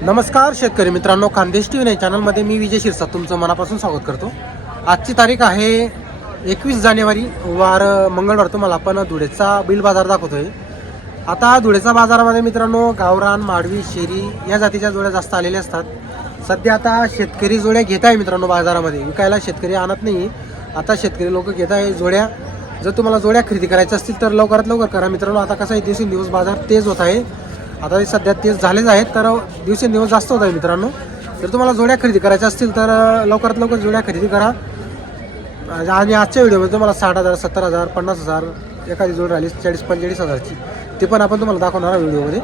नमस्कार शेतकरी मित्रांनो खानदेश टी व्ही नाही चॅनलमध्ये मी विजय शिरसाट तुमचं मनापासून स्वागत करतो. आजची तारीख आहे एकवीस जानेवारी वार मंगळवार तुम्हाला आपण धुळेचा बिल बाजार दाखवतोय. आता धुळेचा बाजारामध्ये मित्रांनो गावरान माडवी शेरी या जातीच्या जोड्या जास्त आलेल्या असतात. सध्या आता शेतकरी जोड्या घेत आहे मित्रांनो बाजारामध्ये. विकायला शेतकरी आणत नाही. आता शेतकरी लोक घेत आहे जोड्या. जर तुम्हाला जोड्या खरेदी करायच्या असतील तर लवकरात लवकर करा. मित्रांनो आता कसं आहे दिवसेंदिवस बाजार तेज होत आहे. आता सध्या तेच झालेच आहेत तर दिवसेंदिवस जास्त होत आहे मित्रांनो. जर तुम्हाला जोड्या खरेदी करायच्या असतील तर लवकरात लवकर जोड्या खरेदी करा. आणि आजच्या व्हिडिओमध्ये तुम्हाला साठ हजार सत्तर हजार पन्नास हजार एखादी जोड राहिली चाळीस पंचेचाळीस हजारची. ते पण आपण तुम्हाला दाखवणार आहे व्हिडिओमध्ये.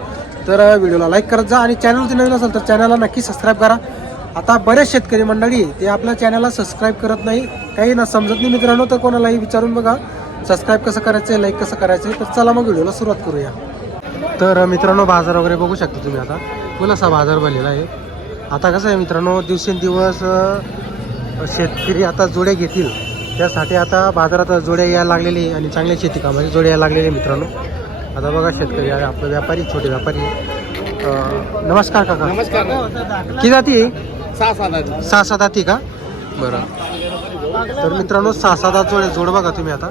तर व्हिडिओला लाईक करत जा आणि चॅनलवरती नवीन असेल तर चॅनलला नक्की सबस्क्राईब करा. आता बरेच शेतकरी मंडळी ते आपल्या चॅनलला सबस्क्राईब करत नाही काही ना समजत नाही मित्रांनो तर कोणालाही विचारून बघा. सबस्क्राईब कसं करायचं आहे लाईक कसं करायचं आहे तर चला मग व्हिडिओला सुरुवात करूया. तर मित्रांनो बाजार वगैरे बघू शकता तुम्ही आता. पुलासा बाजार बनलेला आहे? आता कसं आहे मित्रांनो दिवसेंदिवस शेतकरी आता जोड्या घेतील. त्यासाठी आता बाजारात जोड्या यायला लागलेली आणि चांगल्या शेती कामाची जोड्या यायला लागलेली मित्रांनो. आता बघा शेतकरी आपले व्यापारी छोटे व्यापारी. नमस्कार काका. नमस्कार. किती जाती? सहा सात जाती का? बरं. तर मित्रांनो सहा सात आठ जोडे जोड बघा तुम्ही आता.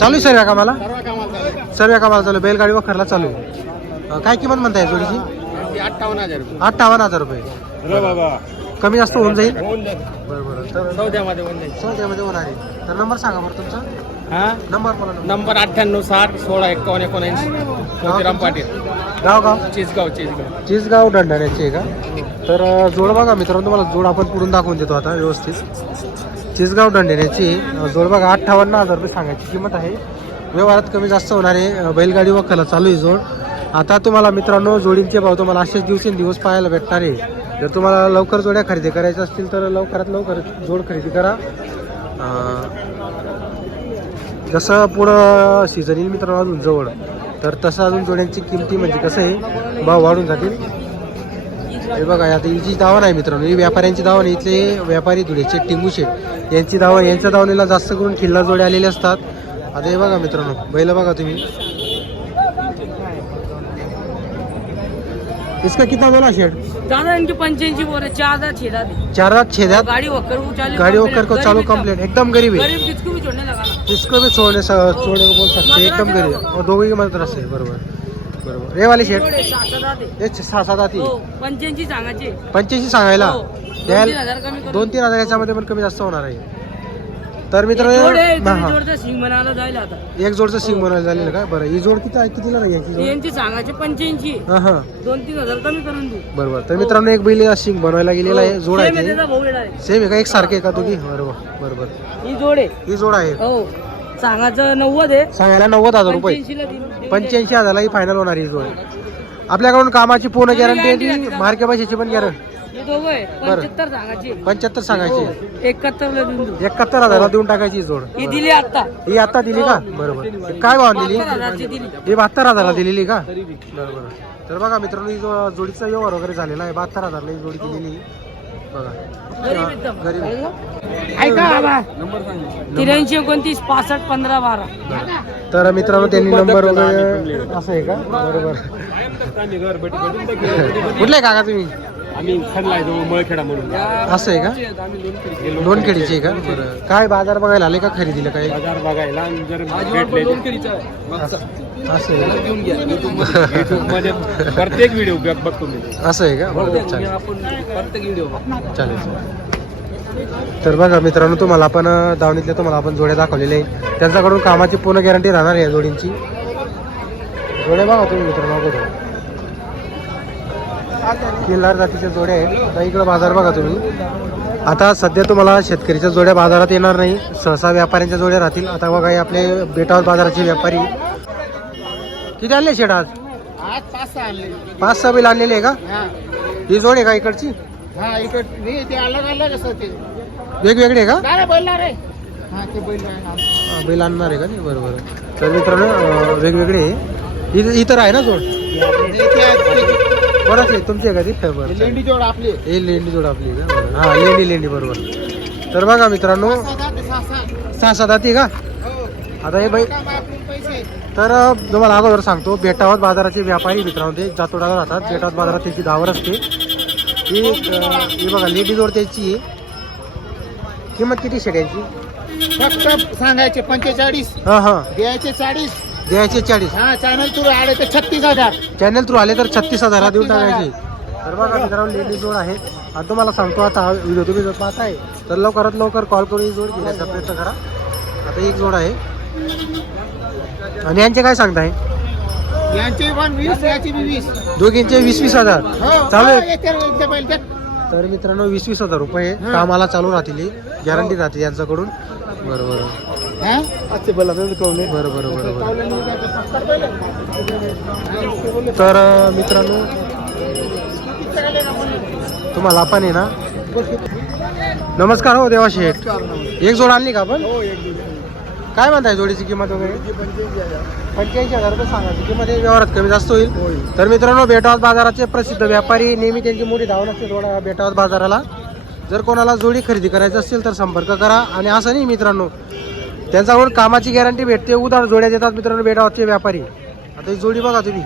चालू आहे सर्व कामाला? सर्व कामाला सर्व कामाला चालू बैलगाडी वखरला चालू आहे. काय किंमत म्हणताय जोडीची? अठ्ठावन्न हजार रुपये. अठ्ठावन्न हजार रुपये. रे बाबा. कमी जास्त होऊन जाईल? चौद्यामध्ये होणार आहे. तर नंबर सांगा बरं तुमचा. हा? नंबर नंबर अठ्ठ्याण्णव साठ सोळा एकावन्न एकोणऐंशी. मोतीराम पाटील. गाव गाव? चिसगाव चिसगाव. चिसगाव दंडाण्याची आहे का? तर जोड बघा मित्रांनो तुम्हाला जोड आपण पुढून दाखवून देतो आता व्यवस्थित. चिसगाव दंडेण्याची जोडबाग बघा अठ्ठावन्न हजार रुपये सांगायची किंमत आहे. व्यवहारात कमी जास्त होणार आहे व कला चालू आहे जोड. आता तुम्हाला मित्रांनो जोडींचे भाव तुम्हाला असेच दिवसेंदिवस पाहायला भेटणार आहे. जर तुम्हाला लवकर जोड्या खरेदी करायच्या असतील तर लवकरात लवकर जोड खरेदी करा. जसं पुढं सीझन येईल मित्रांनो अजून जवळ तर तसं अजून जोड्यांची किमती म्हणजे कसं आहे भाव वाढून जातील. हे बघा आता ही जी दावण आहे मित्रांनो ही व्यापाऱ्यांची आहे. इथले व्यापारी धुळेचे टिंगू शेट यांची दावण यांच्या दावणीला जास्त करून खिल्ला जोडे आलेले असतात. आता हे बघा मित्रांनो बैल बघा तुम्ही. इसका कितना बोला शेड दादा इनके चार हजार छेदा चार गाड़ी वक्कर को चालू गाड़ी वक्कर को चालू कंप्लीट एकदम गरीब है। गरीब किसको भी छोड़ने लगा। ना जिसको भी छोड़ने छोड़ने को बोल सकते हैं। एकदम गरीब और दोघी मदत असते बरोबर। बरोबर. हे वाले शेड एवढे सात हजार दे हे सहा सात आती हो पंच्याऐंशी सांगायचे. पंच्याऐंशी सांगायला. हो. दोन तीन हजार कमी करू. दोन तीन हजार याच्यामध्ये पण कमी जास्त होणार आहे. तर हा, तुम्ही हा. जोडचं सिंग बनायला आता. एक जोडचं सिंग बनवायला झालेलं का? बरं ही जोड किती आहे? कितीला नाही याची सांगायचे पंच्याऐंशी हा हा. दोन तीन हजार कमी करून देऊ बरोबर. तर मित्रांनो एक बैल सिंग बनवायला गेलेला आहे. जोड आहे. सेम आहे का? एक सारखे का दोघी? बरोबर बरोबर. ही जोड आहे. ही जोड आहे. हो. सांगायचं नव्वद आहे. सांगायला नव्वद हजार रुपये. पंच्याऐंशी हजारला ही फायनल होणार ही जोड. आपल्याकडून कामाची पूर्ण गॅरंटी आहे मार्के भाषेची पण गॅरंटी हे पंच्याहत्तर सांगायचे. पंच्याहत्तर सांगायची. देऊन देऊ. एकाहत्तर हजारला देऊन टाकायची ही जोड. ही दिली आता. ही आता दिली का? बरोबर. काय भाव दिली? ही बहात्तर हजारला दिलेली का? बरोबर. तर बघा मित्रांनो ही जो जोडीचा व्यवहार वगैरे झालेला आहे बहात्तर हजारला ही जोडी दिलेली ऐका बाबा त्र्याऐंशी एकोणतीस पासष्ट पंधरा बारा. तर मित्रांनो त्यांनी नंबर वगैरे असं आहे का? बरोबर. कुठले काका तुम्ही? आम्ही खणलाय तो मळखेडा म्हणून. असं आहे का? दोन खेडीचे आहे का? बरं. काय बाजार बघायला आले का खरेदीला काय बाजार बघायला आणि जर भेटले असं. आहे मध्ये. प्रत्येक व्हिडिओ बघतो मी? असं आहे का? बरं चालेल. आपण प्रत्येक व्हिडिओ बघतो चालेल चालेल. तर बघा मित्रांनो तुम्हाला आपण अं, दावणीतल्या तुम्हाला आपण जोड्या दाखवलेल्या आहे. त्यांच्याकडून कामाची पूर्ण गॅरंटी राहणार आहे या जोडींची. जोड्या बघा तुम्ही मित्रांनो अगोदर. किल्लार जातीच्या जोड्या आहेत. आता इकडं बाजार बघा तुम्ही. आता सध्या तुम्हाला शेतकरीच्या जोड्या बाजारात येणार नाही. सहसा व्यापाऱ्यांच्या जोड्या राहतील. आता बघा हे आपले बेटावर बाजाराचे व्यापारी. किती आणले शेड आज? आज पाच सहा बिल आणलेले आहे का? हा. जोड आहे का इकडची? हा वेगवेगळे आहे का? बैल आणणार. आहे का नाही बरोबर तर मित्रांनो वेगवेगळे इतर आहे ना जोड? कोणाची आहे तुमची आहे का ती बरं लेंडी जोड आपली हे लेंडी जोड आपली आहे का? बरं. हा लेंडी लेंडी बरोबर. तर बघा मित्रांनो सहा सात हाती का? हो आता हे बाई तर अ, तुम्हाला अगोदर सांगतो बेटावत बाजाराचे व्यापारी मित्रांनो ते जातोडाला राहतात बेटावत बाजारात त्याची दावर असते. ही अ, ही बघा लेडीज वर त्याची आहे. किंमत किती शेड्यांची? फक्त सांगायचे पंचेचाळीस. हा हा. द्यायचे चाळीस. द्यायचे चाळीस. हा चॅनल तुला आले तर छत्तीस हजार. चॅनल थ्रू आले तर छत्तीस हजारात देऊन 36,000. टाकायचे. तर बघा मित्रांनो लेडीज जोड आहे आणि तुम्हाला सांगतो आता हा व्हिडिओ तुम्ही जर पाहताय तर लवकरात लवकर कॉल करून ही जोड घेण्याचा प्रयत्न करा. आता एक जोड आहे. आणि यांचे काय सांगताय? यांचे पण वीस याची वीस. दोघींचे वीस वीस हजार. हो चालू आहे? हो, बैल द्या. तर मित्रांनो वीस वीस हजार रुपये. कामाला चालू राहतील गॅरंटी राहते यांच्याकडून. बरं बरं हा? बरं बरं बरं बरं तर मित्रांनो तुम्हाला आपण आहे ना नमस्कार हो देवा शेठ एक जोड आणली का आपण? काय म्हणताय जोडीची किंमत वगैरे? पंच्याऐंशी हजार. रुपये सांगायची किंमत व्यवहारात कमी जास्त होईल. तर मित्रांनो बेटावत बाजाराचे प्रसिद्ध व्यापारी नेहमी त्यांची मोठी धावण असते थोडा बेटावत बाजाराला. जर कोणाला जोडी खरेदी करायची असेल तर संपर्क करा. आणि असं नाही मित्रांनो त्यांच्याकडून कामाची गॅरंटी भेटते. उदाहरण जोड्या देतात मित्रांनो बेटावरचे व्यापारी. आता ही जोडी बघा तुम्ही.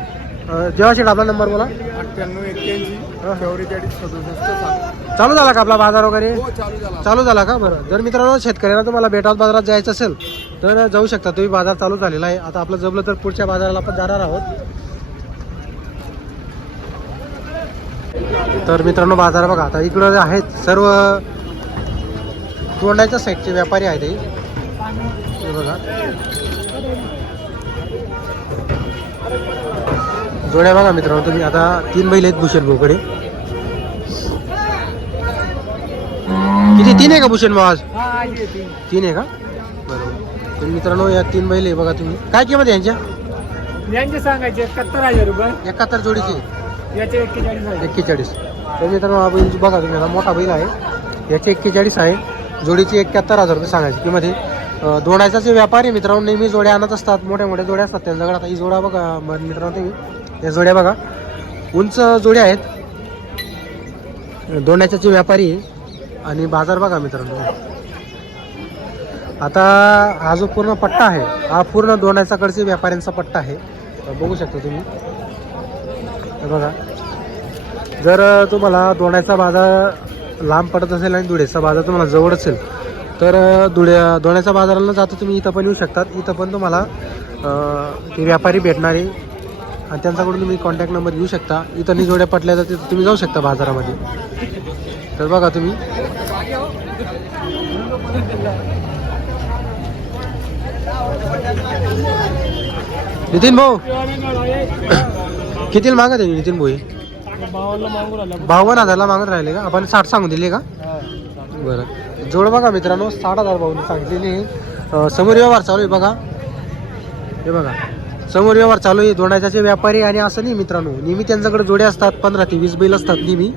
जेव्हा शेठ आपला नंबर बोला? अठ्ठ्याण्णव एक्क्याऐंशी. चौवेचाळीस सदुसष्ट सात. चालू झाला का आपला बाजार वगैरे? हो चालू झाला. का? बरं. जर मित्रांनो शेतकऱ्यांना तुम्हाला बेटावत बाजारात जायचं असेल तर जाऊ शकता. तुम्ही बाजार चालू झालेला आहे. आता आपलं जमलं तर पुढच्या बाजाराला आपण जाणार आहोत. तर मित्रांनो बाजार बघा आता इकडं आहेत सर्व तोंडाच्या साईडचे व्यापारी आहेत हे. हे बघा. जोड्या बघा मित्रांनो तुम्ही आता तीन बैल आहेत भूषण भाऊकडे. किती तीन आहे का भूषण भाऊ आज? तीन. आहे का? बरोबर. तर मित्रांनो या तीन बैल आहे बघा तुम्ही. काय किंमत यांच्या? यांचे सांगायचे एकाहत्तर हजार रुपये. एकाहत्तर जोडीची. याचे एक्केचाळीस हजार. एक्केचाळीस. तर मित्रांनो हा बैल बघा तुम्ही आता मोठा बैल आहे. याची एक्केचाळीस आहे. जोडीची एक्क्याहत्तर हजार रुपये सांगायची किंमत आहे. अं, दोडायचाचे व्यापारी मित्रांनो नेहमी जोड्या आणत असतात. मोठ्या मोठ्या जोड्या असतात त्यांच्याकडे आता ही जोडा बघा मित्रांनो तुम्ही. या जोड्या बघा. उंच जोड्या आहेत. दोंडाच्याचे व्यापारी आहे. आणि बाजार बघा मित्रांनो. आता हा जो पूर्ण पट्टा आहे हा पूर्ण दोंडाच्याकडचे व्यापाऱ्यांचा पट्टा आहे. बघू शकता तुम्ही. बघा. जर तुम्हाला दोण्याचा बाजार लांब पडत असेल आणि धुळेचा बाजार तुम्हाला जवळ असेल तर धुळ्या दोण्याचा बाजाराला जाता तुम्ही इथं पण येऊ शकतात. इथं पण तुम्हाला ते व्यापारी भेटणारे आणि त्यांच्याकडून तुम्ही कॉन्टॅक्ट नंबर घेऊ शकता. इथं नाही जोड्या पटल्या तर तिथं तुम्ही जाऊ शकता बाजारामध्ये. तर बघा तुम्ही. नितीन भाऊ किती मागत आहे नितीन भाऊ बावन्न हजारला मागत राहिले का? आपण साठ सांगून दिले का? बरं. जोड बघा मित्रांनो साठ हजार भाऊने सांगितलेले समोर व्यवहार चालू आहे बघा. हे बघा. समोर व्यवहार चालू आहे. दोंडाच्याचे व्यापारी आणि असं नाही मित्रांनो. नेहमी त्यांच्याकडे जोडे असतात. पंधरा ते वीस बैल असतात नेहमी.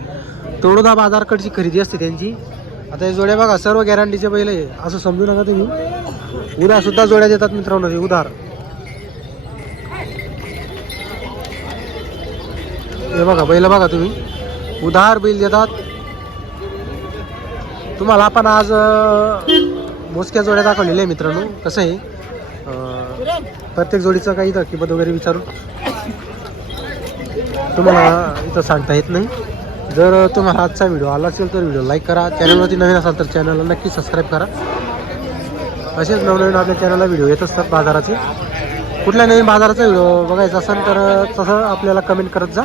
तोडोदा बाजारकडची खरेदी असते त्यांची. आता हे जोड्या बघा सर्व गॅरंटीचे बैल आहे. असं समजू नका तुम्ही. उद्या सुद्धा जोड्या देतात मित्रांनो हे उधार. हे बघा बैल बघा तुम्ही. उधार बैल देतात. तुम्हाला आपण आज मोजक्या जोड्या दाखवलेल्या आहे मित्रांनो. कसं आहे? प्रत्येक जोडीचं काही इथं किंमत वगैरे विचारून. तुम्हाला इथं सांगता येत नाही. जर तुम्हाला आजचा व्हिडिओ आला असेल तर व्हिडिओ लाईक करा. चॅनलवरती नवीन असाल तर चॅनलला नक्की सबस्क्राईब करा. असेच नवनवीन आपल्या चॅनलला व्हिडिओ येत असतात बाजाराचे. कुठल्या नवीन बाजाराचा व्हिडिओ बघायचा असेल तर तसं आपल्याला कमेंट करत जा.